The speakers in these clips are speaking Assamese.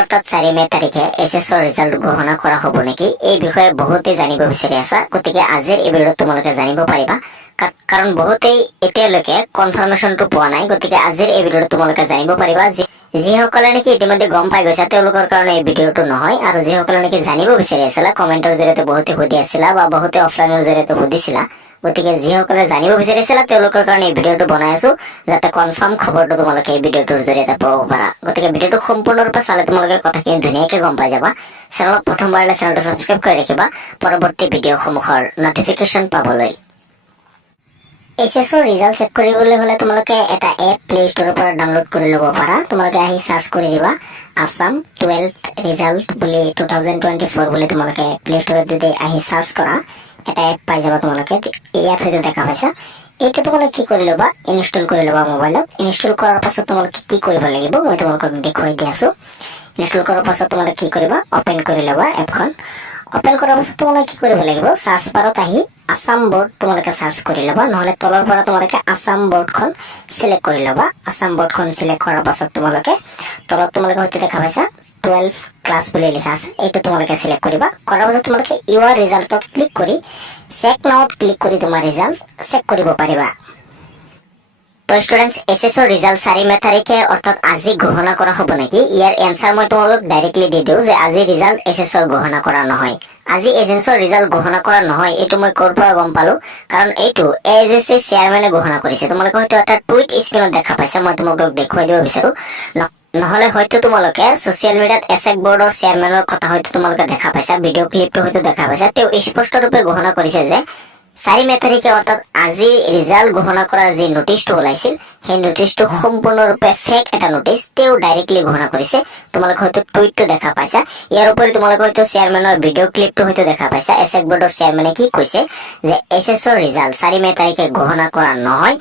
অৰ্থাৎ 4 মে তাৰিখে এছএছৰ ৰিজাল্ট ঘোষণা কৰা হ'ব নেকি এই বিষয়ে বহুতেই জানিব বিচাৰি আছা গতিকে আজিৰ এই ভিডিঅ'ত তোমালোকে জানিব পাৰিবা কাৰণ বহুতেই এতিয়ালৈকে কনফাৰ্মেশনটো পোৱা নাই গতিকে আজিৰ এই ভিডিঅ'ত তোমালোকে জানিব পাৰিবা যিসকলে নেকি ইতিমধ্যে গম পাই গৈছা তেওঁলোকৰ কাৰণে এই ভিডিঅ'টো নহয় আৰু যিসকলে নেকি জানিব বিচাৰি আছিলা কমেন্টৰ জৰিয়তে বহুতে সুধি আছিলা বা বহুতে অফলাইনৰ জৰিয়তে সুধিছিলা গতিকে যিসকলে জানিব বিচাৰিছিলা তেওঁলোকৰ কাৰণে এই ভিডিঅ'টো বনাই আছো যাতে কনফাৰ্ম খবৰটো তোমালোকে এই ভিডিঅ'টোৰ জৰিয়তে পাব পাৰা গতিকে ভিডিঅ'টো সম্পূৰ্ণৰূপে চালে তোমালোকে কথাখিনি ধুনীয়াকৈ গম পাই যাবা চেনেলত প্ৰথমবাৰলৈ চেনেলটো সাবস্ক্ৰাইব কৰি ৰাখিবা পৰৱৰ্তী ভিডিঅ'সমূহৰ নটিফিকেশন পাবলৈ এছএছৰ ৰিজাল্ট চেক কৰিবলৈ হলে তোমালোকে এটা এপ প্লে ষ্টৰৰ পৰা ডাউনলোড কৰি ল'ব পাৰা তোমালোকে আহি সাৰ্চ কৰি দিবা আসাম 12th ৰিজাল্ট বুলি 2024 বুলি তোমালোকে প্লে ষ্টৰত যদি আহি সাৰ্চ কৰা এটা এপ পাই যাবা তোমালোকে ইয়াত হয়তো দেখা পাইছা এইটো তোমালোকে কি কৰি ল'বা ইনষ্টল কৰি ল'বা মোবাইলত ইনষ্টল কৰাৰ পাছত তোমালোকে কি কৰিব লাগিব মই তোমালোকক দেখুৱাই দি আছো ইনষ্টল কৰাৰ পাছত তোমালোকে কি কৰিবা ওপেন কৰি ল'বা এপখন ওপেন কৰাৰ পাছত তোমালোকে কি কৰিব লাগিব সাৰ্চ বাৰত আহি আসাম বোৰ্ড তোমালোকে সাৰ্চ কৰি ল'বা নহলে তলৰ পৰা তোমালোকে আসাম বোৰ্ডখন সিলেক্ট কৰি ল'বা আসাম বোৰ্ডখন সিলেক্ট কৰাৰ পাছত তোমালোকে তলত তোমালোকে হয়তো দেখা পাইছা 12 ক্লাস বুলি লিখা আছে এইটো তোমালোকে সিলেক্ট কৰিবা কৰাৰ পাছত তোমালোকে ইউৰ ৰিজাল্টত ক্লিক কৰি চেক নাওত ক্লিক কৰি তোমাৰ ৰিজাল্ট চেক কৰিব পাৰিবা তো স্টুডেন্টস এসএসৰ ৰিজাল্ট 4 মে তাৰিখে অৰ্থাৎ আজি ঘোষণা কৰা হ'ব নেকি ইয়াৰ এনসাৰ মই তোমালোকক ডাইৰেক্টলি দি দিও যে আজি ৰিজাল্ট এসএসৰ ঘোষণা কৰা নহয় আজি এসএসৰ ৰিজাল্ট ঘোষণা কৰা নহয় এটো মই কৰ পৰা গম পালো কাৰণ এইটো এজেসি চেয়াৰম্যানে ঘোষণা কৰিছে তোমালোকে হয়তো এটা টুইট স্ক্ৰীনত দেখা পাইছা মই তোমালোকক দেখুৱাই দিব বিচাৰো নহলে হয়তো তোমালোকে সোশ্যাল মিডিয়াত এসএক বোৰ্ডৰ চেয়াৰম্যানৰ কথা হয়তো তোমালোকে দেখা পাইছা ভিডিও ক্লিপটো হয়তো দেখা পাইছা তেও স্পষ্ট ৰূপে ঘোষণা কৰিছে যে 4 মে তাৰিখে অৰ্থাৎ আজি ৰিজাল্ট ঘোষণা কৰাৰ যে নোটিছটো ওলাইছিল সেই নোটিছটো সম্পূৰ্ণৰূপে ফেক এটা নোটিছ তেও ডাইৰেক্টলি ঘোষণা কৰিছে তোমালোকে হয়তো টুইটটো দেখা পাইছা ইয়াৰ উপৰি তোমালোকে হয়তো চেয়াৰম্যানৰ ভিডিও ক্লিপটো হয়তো দেখা পাইছা এসএক বোৰ্ডৰ চেয়াৰম্যানে কি কৈছে যে এসএসৰ ৰিজাল্ট 4 মে তাৰিখে ঘোষণা কৰা নহয়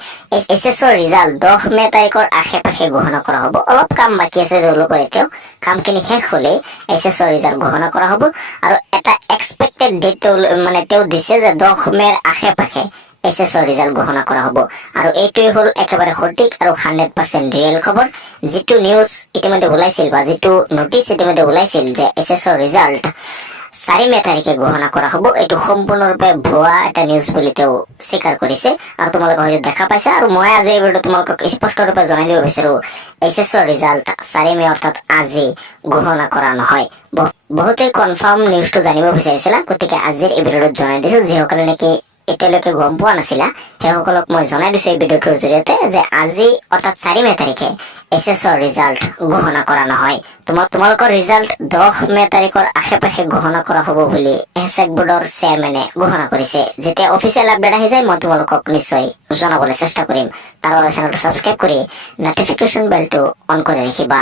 এসএসৰ ৰিজাল্ট 10 মে তাৰিখৰ আশে-পাশে ঘোষণা কৰা হ'ব অলপ কাম বাকি আছে তেওঁলোকৰ এতিয়াও কামখিনি শেষ হ'লে এসএসৰ ৰিজাল্ট ঘোষণা কৰা হ'ব আৰু এটা এক্সপেক্টেড ডেট মানে তেও দিছে যে 10 মেৰ আশে-পাশে এসএসৰ ৰিজাল্ট ঘোষণা কৰা হ'ব আৰু এইটোই হল একেবাৰে সঠিক আৰু 100% ৰিয়েল খবৰ যেটো নিউজ ইতিমধ্যে ওলাইছিল বা যেটো নোটিছ ইতিমধ্যে ওলাইছিল যে এসএসৰ ৰিজাল্ট 4 মে তাৰিখে ঘোষণা কৰা হ'ব এটো সম্পূৰ্ণৰূপে ভুৱা এটা নিউজ বুলি তেও স্বীকাৰ কৰিছে আৰু তোমালোকে হয়তো দেখা পাইছা আৰু মই আজি এই ভিডিঅ'ত তোমালোকক স্পষ্টৰূপে জনাই দিব বিচাৰো এসএসৰ ৰিজাল্ট 4 মে অৰ্থাৎ আজি ঘোষণা কৰা নহয় বহুতে কনফাৰ্ম নিউজটো জানিব বিচাৰিছিল গতিকে আজিৰ এই ভিডিঅ'ত জনাই দিছো যিসকলে নেকি এতিয়ালৈকে গম পোৱা নাছিলা সেইসকলক মই জনাই দিছো এই ভিডিঅ'টোৰ জৰিয়তে যে আজি অৰ্থাৎ 4 মে তাৰিখে এসএসৰ ৰিজাল্ট ঘোষণা কৰা নহয় তোমালোকৰ ৰিজাল্ট 10 মে তাৰিখৰ আশে-পাশে ঘোষণা কৰা হ'ব বুলি এসএক বোৰ্ডৰ চেয়াৰম্যানে ঘোষণা কৰিছে যেতিয়া অফিচিয়েল আপডেট আহি যায় মই তোমালোকক নিশ্চয় জনাবলৈ চেষ্টা কৰিম তাৰ বাবে চেনেলটো সাবস্ক্ৰাইব কৰি নটিফিকেশন বেলটো অন কৰি ৰাখিবা